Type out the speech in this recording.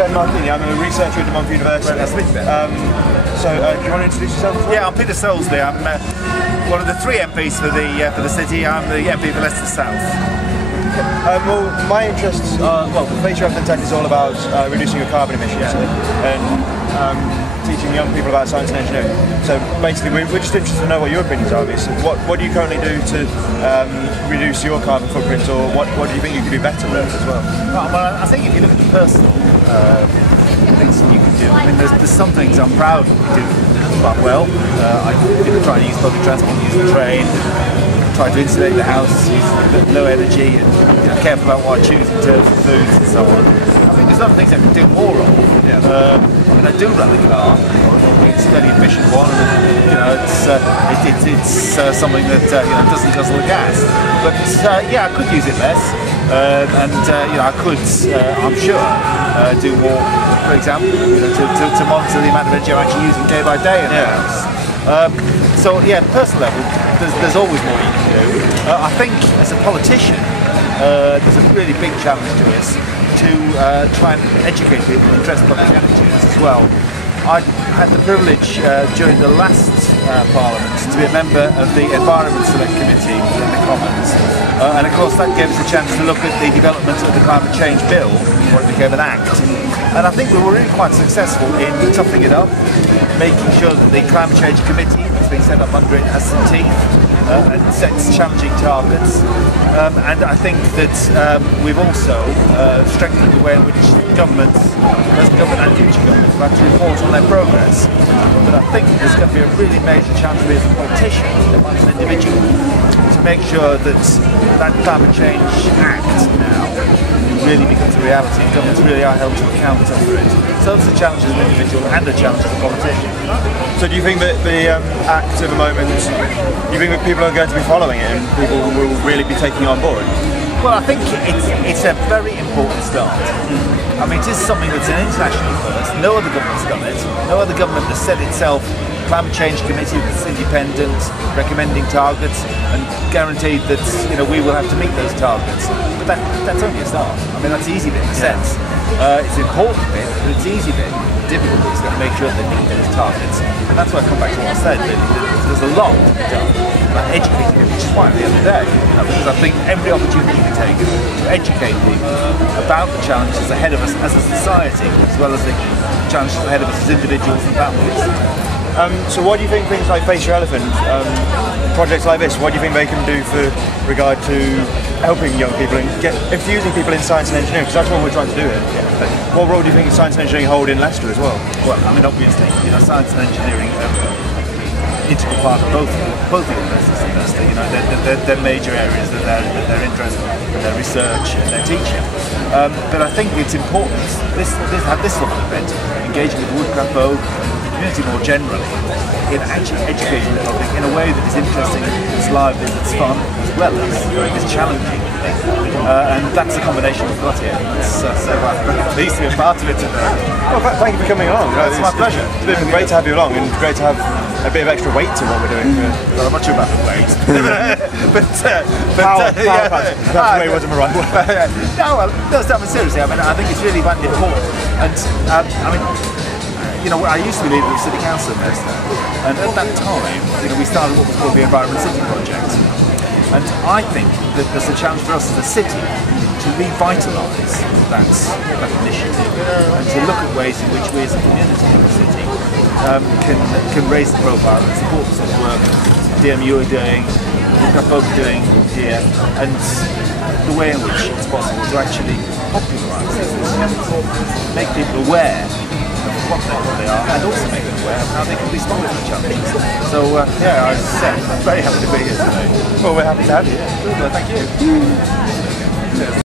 Ben Martini. I'm a researcher at De Montfort University. Nice to meet you, Ben. Do you want to introduce yourself? Yeah, I'm Peter Soulsby. I'm one of the 3 MPs for the city. I'm the MP for Leicester South. Well, my interests are, well, Facial Health and Tech is all about reducing your carbon emissions and teaching young people about science and engineering. So basically, we're just interested to know what your opinions are. What do you currently do to reduce your carbon footprint, or what do you think you could do better with as well? Well, I think if you look at the personal things that you can do, I mean, there's some things I'm proud to do quite well. I try to use public transport, use the train, try to insulate the house, use low energy, and careful about what I choose in terms of foods and so on. I think there's other things I can do more of. I mean, I do run the car. It's a fairly efficient one, and it's something that doesn't guzzle the gas. But yeah, I could use it less, and I could, I'm sure, do more. For example, to monitor the amount of energy I'm actually using day by day in the house. So yeah, at the personal level, there's always more you can do. I think as a politician, there's a really big challenge to us to try and educate people and address public attitudes as well. I had the privilege during the last Parliament to be a member of the Environment Select Committee in the Commons, and of course that gave us a chance to look at the development of the Climate Change Bill before it became an Act. And I think we were really quite successful in toughening it up, making sure that the Climate Change Committee that's been set up under it has some teeth and sets challenging targets. And I think that we've also strengthened the way in which governments, both government and future governments, have to report on their progress. But I think there's going to be a really major challenge for me as a politician, as an individual, to make sure that that Climate Change Act now really becomes a reality. Governments really are held to account for it. So it's a challenge as an individual and a challenge as a politician. So do you think that the Act at the moment, do you think that people are going to be following it and people will really be taking on board? Well, I think it's a very important start. I mean, it is something that's an international first. No other government's done it. No other government has set itself Climate Change Committee that's independent, recommending targets, and guaranteed that we will have to meet those targets. But that's only a start. I mean, that's the easy bit in a sense. It's an important bit, but it's the easy bit. The difficult bit is going to make sure they meet those targets. And that's why I come back to what I said, really. There's a lot to be done about educating them, which is why at the end of the day, because I think every opportunity you can take to educate people about the challenges ahead of us as a society, as well as the challenges ahead of us as individuals and families. So what do you think things like Face Your Elephant, projects like this, what do you think they can do for regard to helping young people and infusing people in science and engineering? Because that's what we're trying to do here. What role do you think science and engineering hold in Leicester as well? Well, I mean, obviously, science and engineering are integral part of both the universities in Leicester. They're major areas that they're interested in, their research and their teaching. But I think it's important have this sort of event, engaging with woodcraft folk, community more generally, in actually educating the public in a way that is interesting, it's lively, it's fun, as well as it's challenging. And that's the combination we've got here. So I'm very pleased to be a part of it today. Well, thank you for coming along. It's my pleasure. It's been great to have you along, and great to have a bit of extra weight to what we're doing. Well, I'm not sure about the weight. That's the way it wasn't the right one. No, well, seriously, I mean, I think it's really vitally important. And I used to be leader of the City Council in Leicester, and at that time, we started what was called the Environment City Project. And I think that there's a challenge for us as a city to revitalise that initiative and to look at ways in which we as a community in the city can raise the profile and support the sort of work DMU are doing, we've both doing here, and the way in which it's possible to actually popularise these issues, make people aware of what they are, and also make them aware of how they can respond to the challenges. So yeah, as I said, I'm very happy to be here today. Well, we're happy to have you. Well, thank you.